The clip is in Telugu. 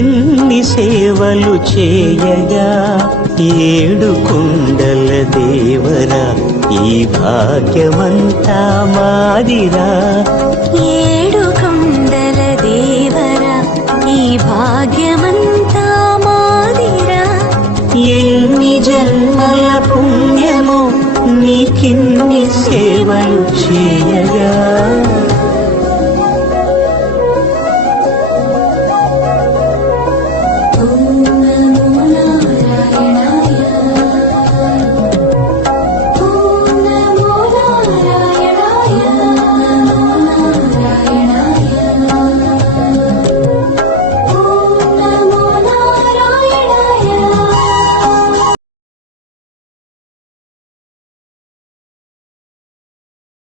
నీకిన్ని సేవలు చేయగా ఏడు కొండల దేవరా ఈ భాగ్యమంతా మాదిరా. ఏడు కొండల దేవరా ఈ భాగ్యమంతా మాదిరా. ఎన్ని జన్మల పుణ్యమో నీకిన్ని సేవలు చేయగా.